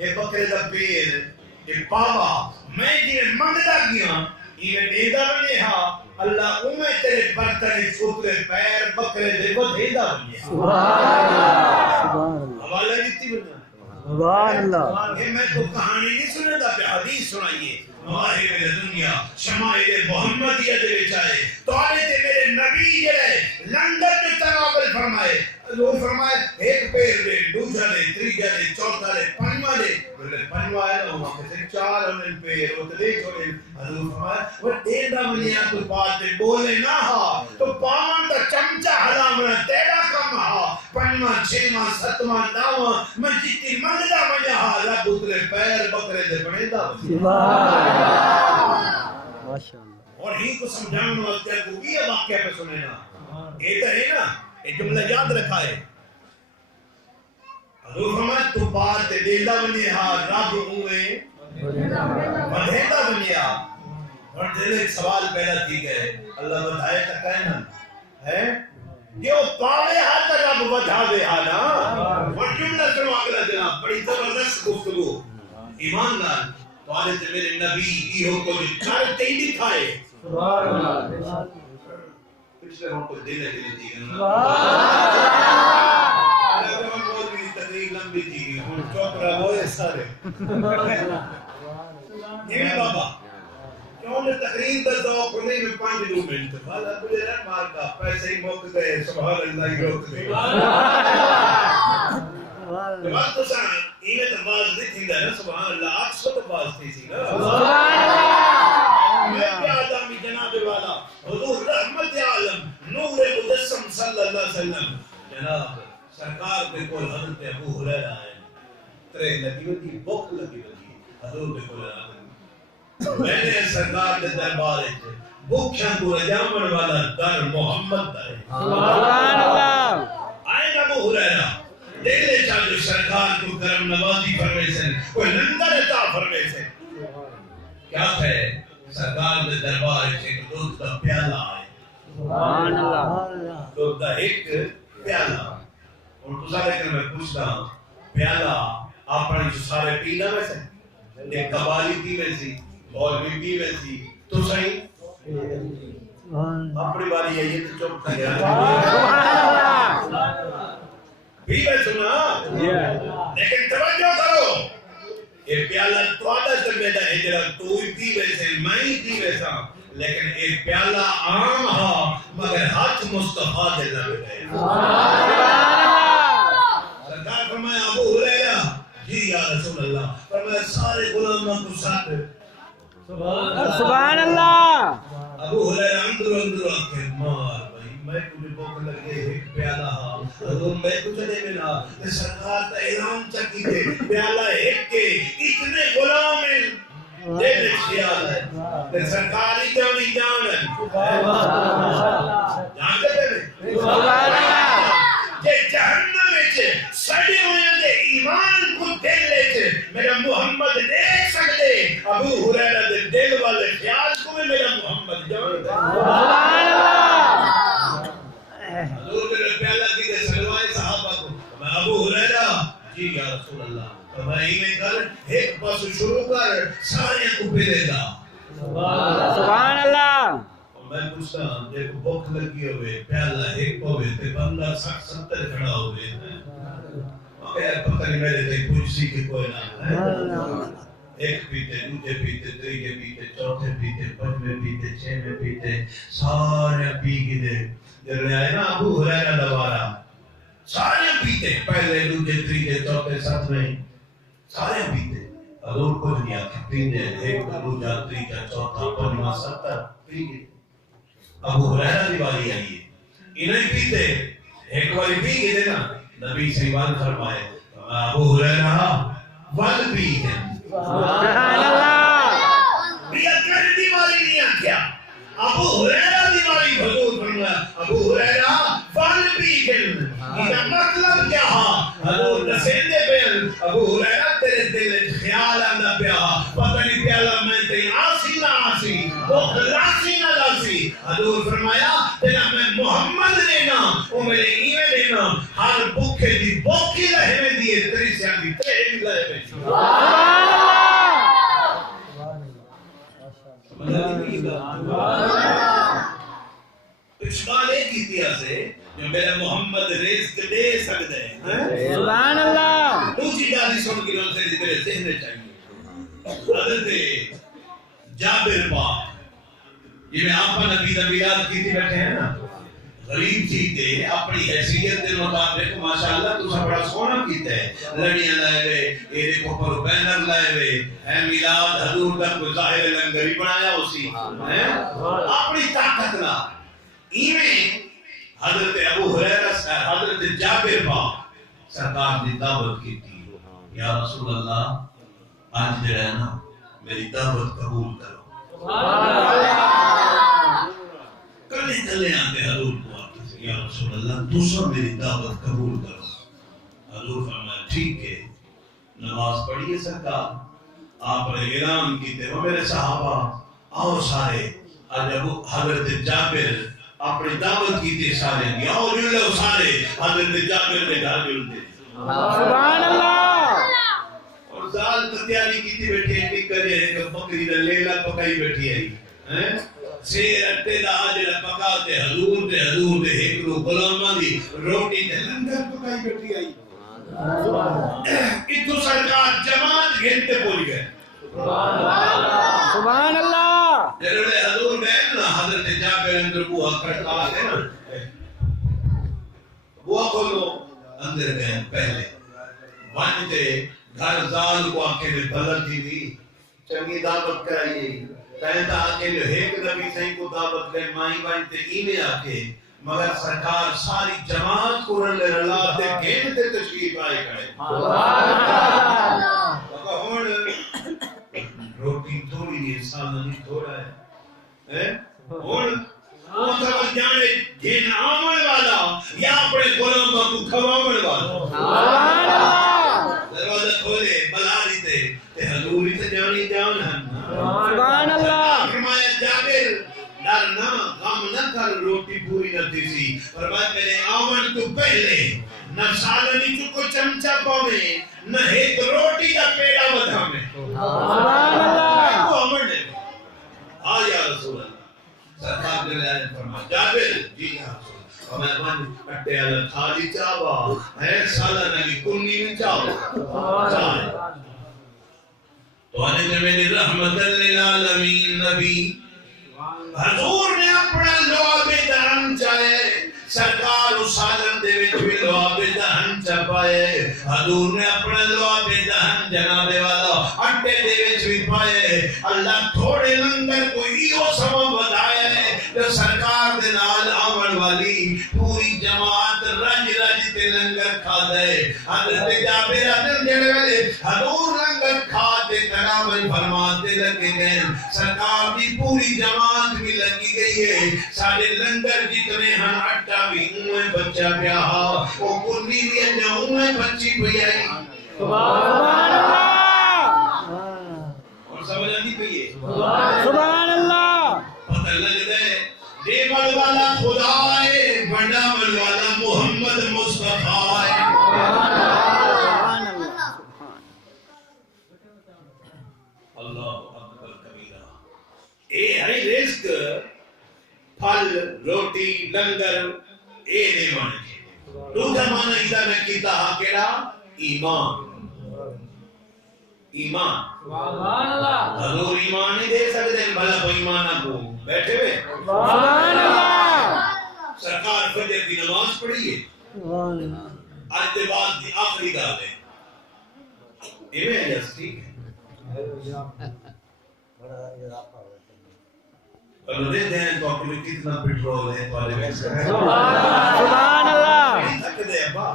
یہ بکرے دا پیر یہ پاوا میں جی منگدا گیا یہ دیدا بنے ہا اللہ اوے تیرے برتن اترے پیر بکرے دے وہ دیدا بنے سبحان اللہ حوالہ دیتی بنا سبحان اللہ یہ میں تو کہانی نہیں سنے دا پہ حدیث سنائیے مواہب دنیا شمائل محمدیہ دے چاہے توالے تے میرے نبی جڑے لندن میں تناول فرمائے حضور فرمائے ایک پیر دے دوسرا دے تیسرا دے چوتھا دے پنجواں دے بولے پنجواں ہے نا وہاں سے چار انہوں پیر وہ تے چھوڑے حضور فرمائے وہ دیدا منیا تو بات بولے نہ ہا تو پاون دا چمچا ہلامنا تیرا کم ہا پنجواں چھواں ساتواں نواں میں جتنی منگدا منیا ہا رب اترے پیر بکرے دے بنے دا ماشاءاللہ اور ہی کو سمجھانے واسطے کو بھی یہ واقعہ پہ سنے نا یہ تو ہے نا یہ جملہ یاد رکھا ہے حضور فرمائے تو بات دیدہ بنی ہا رب ہوئے مدھیدہ بنی ہا اور دل ایک سوال پیدا کی گئے اللہ بتائے تک ہے نا ہے یہ پاوے ہاتھ رب بدھاوے آنا اور جملہ سنو اگلا جناب بڑی زبردست گفتگو ایمان لال والے سے میرے نبی ایہو کو جو کرتے ہی دکھائے سبحان اللہ پچھلے ہم کو دل ہے دل دیگا اللہ بہت بھی تقریب لمبی دیگی ہم چوک رہا ہوئے سارے یہ میں بابا کیوں نے تقریب در ذوق ہونے میں 5 منٹ والا بلے رن مار کا پیسے ہی موقع گئے سبحان اللہ ہی روک دے جواب تو ساں ایویں تو باز نہیں تھی نا سبحان اللہ 800 تو باز تھی سی نا سبحان اللہ میں کیا آدمی جناب والا حضور رحمت عالم نور مجسم صلی اللہ علیہ وسلم جناب سرکار کے کول حضرت ابو ہریرہ ہے ترے لگی ہوتی بک لگی ہوتی حضور کے کول میں نے سرکار کے دربار ہے بکھیاں کو رجامن والا در محمد ہے سبحان اللہ آئے ابو ہریرہ دیکھ لے چاہ جو سرکار کو کرم نوازی فرمے سے کوئی لندر عطا فرمے سے کیا ہے سرکار دے دربار سے دودھ کا پیالہ آئے سبحان اللہ دودھ کا ایک پیالہ اور دوسرے کہ میں پوچھتا ہوں پیالہ اپنے جو سارے پینا ویسے ایک قبالی پی ویسی اور بھی پی ویسی تو صحیح اپنی باری ہے یہ تو چوک تھا گیا بھی میں سنا لیکن توجہ کرو یہ پیالہ توڑا سے بیٹا ہے جرا تو ہی پی ویسے میں ہی پی ویسا لیکن یہ پیالہ عام ہا مگر ہاتھ مصطفیٰ دے لگ گئے سرکار فرمایا ابو ہریرہ جی یا رسول اللہ فرمایا سارے غلاموں کو ساتھ سبحان اللہ ابو ہریرہ اندر آکے مار میں تجھے بھوک لگے ایک پیالہ ہاں حضور میں کچھ نہیں ملا سرکار تا اعلان چکی تھے پیالہ ایک کے اتنے غلام ہیں دل خیال ہے سرکار ہی کیوں نہیں جانن جانتے تھے سبحان اللہ کہ جہنم میں سڑے ہوئے دے ایمان کو دل لے چھے میرا محمد دیکھ سکتے ابو ہریرہ دے دل والے خیال کو میں میرا محمد جانتے سبحان اللہ حضور کے پیالہ کی دے سلوائے صحابہ کو میں ابو ہریرہ جی یا رسول اللہ میں میں کر ایک پاس شروع کر سارے کو پھیلے گا سبحان اللہ میں پوچھتا ہوں دیکھو بھوک لگی ہوئے پیالہ ایک ہوئے تے بندہ 60-70 کھڑا ہوئے مگر پتہ نہیں میرے تے کچھ سی کہ کوئی نہ ہے ایک پیتے دوسرے پیتے تیسرے پیتے چوتھے پیتے پنجویں پیتے چھویں پیتے سارے پی کے دے جب آئے نا ابو ہریرہ دوبارہ سارے پیتے پہلے دوسرے تیسرے چوتھے ساتویں سارے پیتے حضور کو دنیا کی پیتے ایک دوسرا تیسرا چوتھا پنجواں 70 پی گئے ابو ہریرہ دی باری آئی ہے انہیں پیتے ایک باری پی گئے نا نبی سیوان فرمائے ابو ہریرہ ول پی گئے سبحان اللہ بھی اکر دی باری نہیں آکیا ابو ہریرہ دی باری حضور فرمایا ابو ہریرہ ول پی گئے یہ مطلب کیا حضور نسیندے بیان ابو ہریرہ تیرے دل خیال آنا پیا پتہ نہیں پیالہ میں تے آسی نہ آسی بخ لاسی نہ لاسی حضور فرمایا تیرا میں محمد نماز لینا وہ میرے ایویں لینا ہر بھوکے دی بھوکی رہے میں دیے تیری سے آنگی تیری رہے میں اشمال ایک ہی دیا سے جو میرے محمد رزق دے سکتے ہیں سبحان اللہ دوسری گالی سن کی رون سے میرے ذہن چاہیے حضرت جابر پاک یہ میں آپ نبی نبیات کی تھی بیٹھے ہیں نا غریب تھی تے اپنی حیثیت دے مطابق ماشاءاللہ تو سب بڑا سونا کیتا ہے لڑیاں لائے ہوئے یہ دیکھو پر بینر لائے ہوئے ہے میلاد حضور تک کوئی ظاہر لنگری بنایا اسی اپنی طاقت لا ایویں حضرت ابو ہریرہ حضرت جابر پاک سرکار نے دعوت کی تھی یا رسول اللہ آج جو ہے نا میری دعوت قبول کرو کلے کلے آتے حضور کو یا رسول اللہ دوسرا میری دعوت قبول کرو حضور فرمایا ٹھیک ہے نماز پڑھیے سرکار آپ نے اعلان کیتے وہ میرے صحابہ آؤ سارے جب حضرت جابر اپنی دعوت کیتے سارے نے آؤ جلو سارے حضرت جابر نے گھر جلتے سبحان اللہ اور زال تیاری کیتی بیٹھی ہے کرے کہ بکری دا لیلا پکائی بیٹھی ہے سیر اٹے دا آجڑا پکاتے حضور دے ہکلو غلامہ دی روٹی دے لنگر پکائی بیٹھی آئی اتو سرکار جماعت گھنٹے پولی گئے سبحان اللہ جنہوں حضور گئے نا حضرت جابر اندر بوہا کھڑکا دے نا بوہا کھولو اندر گئے پہلے وانتے گھر زال کو آنکھیں میں بلد تھی بھی چنگی دعوت کرائیے کہتا آکے جو ایک نبی صحیح کو دعوت لے مائی بائن تے اینے آکے مگر سرکار ساری جماعت کو رلے رلا تے گھن تے تشریف آئے کرے ہون روٹی تھوڑی نہیں سالہ نہیں تھوڑا ہے ہون وہ سب جانے جن آمن والا یا اپنے غلام کو کھوامن والا دروازہ کھولے بلاری تے حضوری تے جانی جان ہم سبحان اللہ فرمایا جابر ڈرنا غم نہ کر روٹی پوری نہ تھی سی فرمایا میرے آمن تو پہلے نہ سالنی چکو چمچا پاوے نہ ایک روٹی کا پیڑا بدھا میں سبحان اللہ کو آمن نے آیا رسول اللہ سرکار نے لائن فرمایا جابر جی ہاں فرمایا من اٹھے اللہ تھالی چاوا ہے سالنہ کی کنی میں چاوا چاہے تو آنے میری رحمت للعالمین نبی حضور نے اپنا لعاب دہن چاہے سرکار اس سالن دے وچ بھی لعاب دہن چپائے حضور نے اپنا لعاب دہن جناب والا اٹے دے وچ بھی پائے اللہ تھوڑے لنگر کو ایو سبب بتایا ہے جو سرکار دے نال آمن والی پوری جماعت رج رج تے لنگر کھا دے حضرت جابر حضرت جڑے والے حضور لنگر کھا دے تناول فرماتے لگے گئے سرکار دی پوری جماعت بھی لگی گئی ہے سارے لنگر جتنے ہن اٹا بھی اوے بچہ پیا او کنی بھی انجا اوے بچی پئی آئی سبحان اللہ اور سمجھ آتی پئی ہے سبحان اللہ پتہ لگتا ہے دے مل والا خدا ہے بڑا مل والا محمد مصطفیٰ ہے اللہ اکبر کبیرہ اے ہے رزق پھل روٹی لنگر اے دے مانے دوسرا مانا ادھر میں کیتا کیڑا ایمان ایمان سبحان اللہ حضور ایمان نہیں دے سکتے ہیں بھلا کوئی ایمان نہ کو بیٹھے ہوئے سبحان اللہ سرکار فجر کی نماز پڑھی ہے آج کے بعد دی آخری گال ہے ایویں ہے جس ٹھیک ہے اللہ دے دیں تو آپ کو کتنا پیٹرول ہے تو آلے سبحان اللہ نہیں تھک دے ابا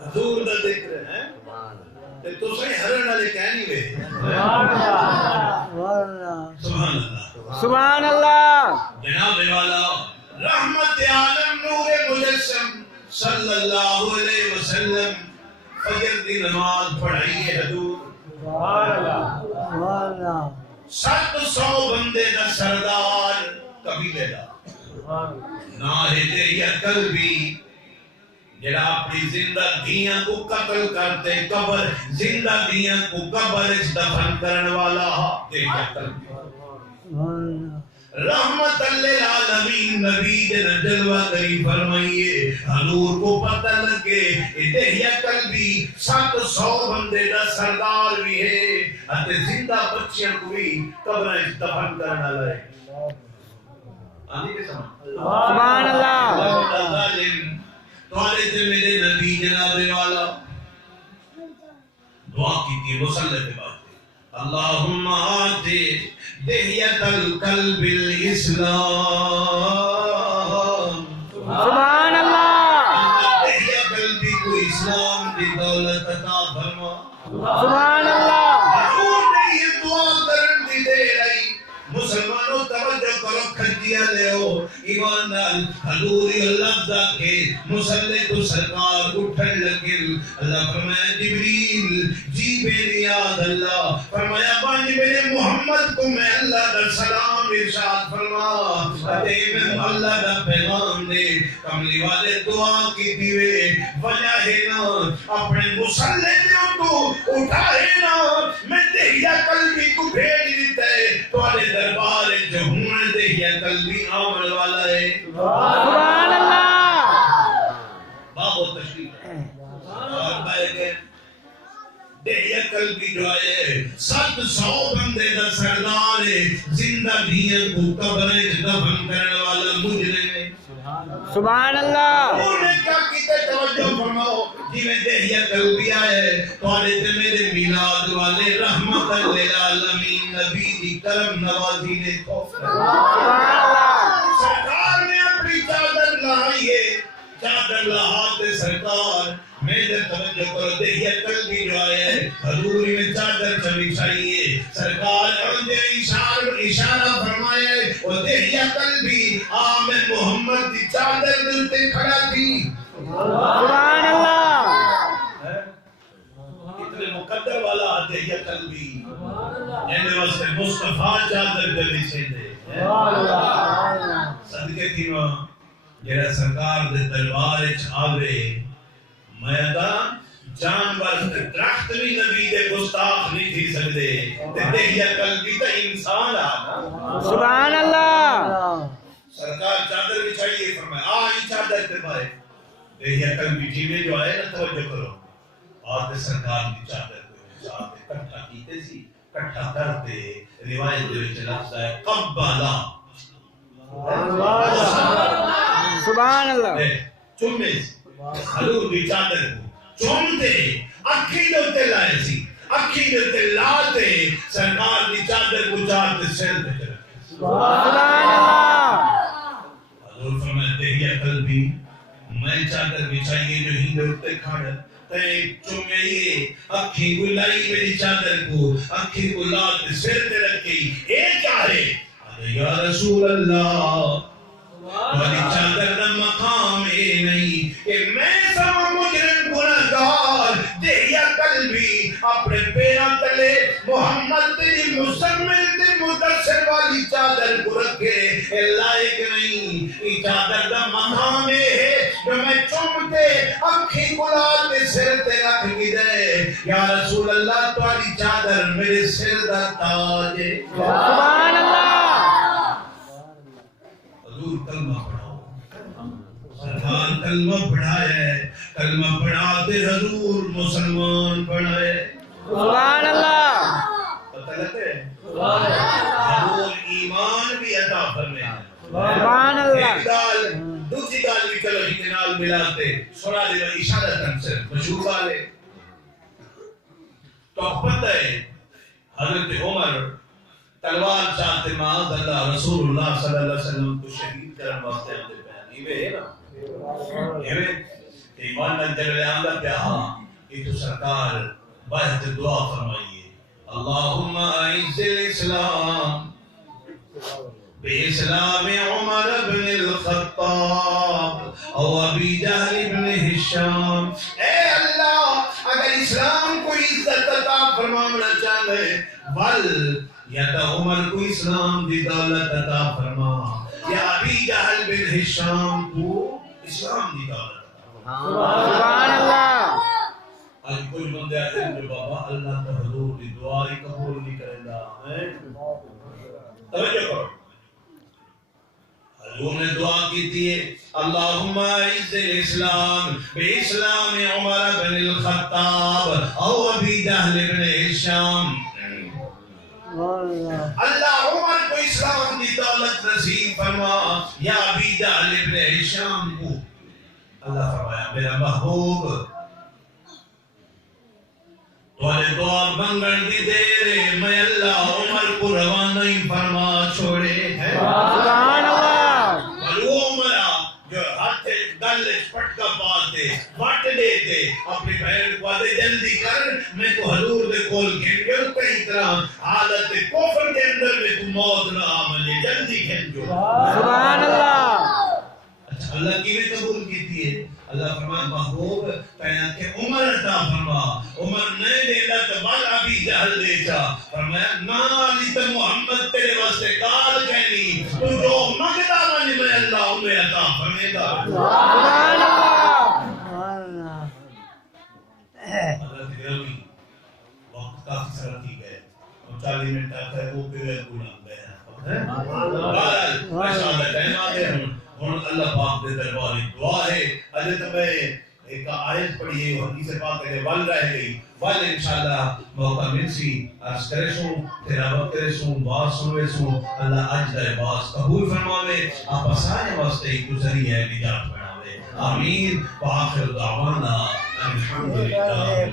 حضور دا ذکر ہے تو صحیح حرن علی کہنی وے سبحان اللہ سبحان اللہ جناب والا رحمت عالم نور مجسم صلی اللہ علیہ وسلم فجر دی نماز پڑھائی ہے حضور سات سو بندے دا سردار قبیلے دا نہ ہے تیری عقل بھی جڑا اپنی زندگیاں کو قتل کرتے قبر زندگیاں کو قبر وچ دفن کرن والا تیری عقل رحمت للعالمین نبی دے جلوہ کری فرمائیے حضور کو پتہ لگے تیری عقل بھی 700 بندے دا سردار بھی ہے اتے زندہ بچیاں کو بھی قبر وچ دفن کرن والا ہے آندھی کے سمجھ سبحان اللہ ظالم توالے تے میرے نبی جناب والا دعا کی تھی مصلی کے بعد اللہم آتے دہیت القلب الاسلام سبحان اللہ دہیت قلبی کو اسلام کی دولت عطا فرما سبحان اللہ حضور نے یہ دعا کرن دی دے رہی مسلمانوں توجہ کرو کھجیا لے ہو ایمان نال حضور اللہ کے مصلی کو سرکار اٹھن لگے اللہ فرمایا جبریل جی بے نیاز اللہ فرمایا بانی میرے محمد کو میں اللہ کا سلام ارشاد فرما اتے میں اللہ کا پیغام دے کملی والے دعا کی دیوے وجہ ہے نا اپنے مصلی کو اٹھائے نا میں دہیا قلبی کو بھیج دیتا ہے تو آلے دربار جو ہوں دہیا قلبی آمن والا ہے سبحان اللہ باب و تشریف اور بائے گئے دہیا قلبی جو ہے 700 بندے دا سردار ہے زندگیاں کو قبریں دفن کرنے والا مجرم ہے سبحان اللہ انہوں نے کیا کیتے توجہ فرماؤ جی میں دہیا قلبی آئے تو آلے تے میرے میلاد والے رحمت للعالمین نبی دی کرم نوازی نے خوف سرکار نے اپنی چادر لہائیے چادر لہاتے سرکار میرے توجہ کرو دہیا قلبی جو آئے حضوری میں چادر چمی چاہیے سرکار انجے اشارہ فرمائے اور دہیا قلبی آمین محمد دی چادر دلتے کھڑا تھی سبحان اللہ کتنے مقدر والا دہیا قلبی جنہیں واسطے مصطفیٰ چادر دلی سے دے صدقے تھی ماں جنہیں سرکار دے دربار اچھ آوے میدان جانور درخت بھی نبی دے گستاخ نہیں تھی سکتے دہیا قلبی تا انسان آنا سبحان اللہ سرکار چادر بچھائیے فرمایا آئی چادر پہ پائے دہیا قلبی ٹیمیں جو آئے نا توجہ کرو آتے سرکار کی چادر کو چاہتے کٹھا کیتے سی کٹھا کرتے روایت دے وچ لفظ ہے قبالا سبحان اللہ چومے حضور کی چادر کو چومتے اکھی دوتے لائے سی اکھی دوتے لاتے سرکار کی چادر کو چاہتے سر پہ رکھے سبحان اللہ حضور فرمائے دہیا قلبی میں چادر بچھائیے جو ہی دوتے کھاڑا تے چومے یہ اکھی کو لائی میری چادر کو اکھی کو لاتے سر پہ رکھی اے کیا ہے یا رسول اللہ والی چادر دا مقام اے نہیں کہ میں سب مجرم گناہگار دہیا قلبی اپنے پیران تلے محمد تیری مسلمل تے مدرسر والی چادر کو رکھے اے لائق نہیں یہ چادر دا مقام ہے جو میں چومتے اکھی گلاتے سر تے رکھ کی دے یا رسول اللہ توالی چادر میرے سر دا تاج ہے سبحان اللہ حضور کلمہ پڑھاؤ سرکار کلمہ پڑھایا ہے کلمہ پڑھاتے حضور مسلمان پڑھائے سبحان اللہ پتہ لگتا ہے حضور ایمان بھی عطا فرمائے سبحان اللہ ایک گال دوسری گال بھی چلو ہی نال ملاتے سنا دے اشارہ تنسر مشہور والے تو پتہ ہے حضرت عمر تلوار چاہتے معاذ اللہ رسول اللہ صلی اللہ علیہ وسلم کو شہید کرن واسطے آتے پہن یہ ہے نا یہ ایمان نہ جلوے آندہ پہ ہاں یہ تو سرکار بہت دعا فرمائیے اللہم اعز الاسلام باسلام عمر بن الخطاب او ابی جہل بن ہشام اے اللہ اگر اسلام کو عزت عطا فرمانا چاہے ول یا تا عمر کو اسلام دی دولت عطا فرما یا ابی جہل بن ہشام کو اسلام دی دعوت سبحان اللہ آج کوئی بندے آتے ہیں کہ بابا اللہ تو حضور دی دعا ہی قبول نہیں کرے گا توجہ کرو حضور نے دعا کی تھی اللہم اعز الاسلام باسلام عمر بن الخطاب او ابی جہل بن ہشام اللہ عمر کو اسلام کی دولت نصیب فرما یا ابی جہل بن ہشام کو اللہ فرمایا میرا محبوب تمہارے دعا منگن دی دیر میں اللہ عمر کو روانہ ہی فرما چھوڑے ہیں سبحان اللہ اور وہ عمرہ جو ہاتھ گل پٹکا پاس دے وٹ دے دے اپنی بہن کو آدھے جلدی کر میں کو حضور دے کول کھین جو کئی طرح حالت کفر کے اندر میں کو موت نہ آمنے جلدی کھین جو سبحان اللہ اچھا اللہ کی میں قبول کیتی ہے اللہ فرمائے محبوب کہنا کہ عمر عطا فرما عمر نہیں دینا تو بل ابھی جہل دے جا فرمایا نا علی تو محمد تیرے واسطے کال کہنی تو جو مگدہ بنی میں اللہ انہیں عطا فرمے گا سبحان اللہ حضرت گرامی وقت کافی سر کی گئے 40 منٹ آتا ہے وہ پھر گناہ گئے ہیں بہرحال ایسا ٹائم آ گئے ہوں اللہ پاک دے دربار دعا ہے اجے تو میں ایک آیت پڑھی ہے حدیث پاک ہے ول رہ گئی ول انشاءاللہ موقع مل سی عرض کرے سوں تلاوت کرے سوں باز سنوے سوں اللہ اج دے باز قبول فرماوے آپ سارے واسطے گزری ہے نجات بناوے آمین واخر دعوانا الحمدللہ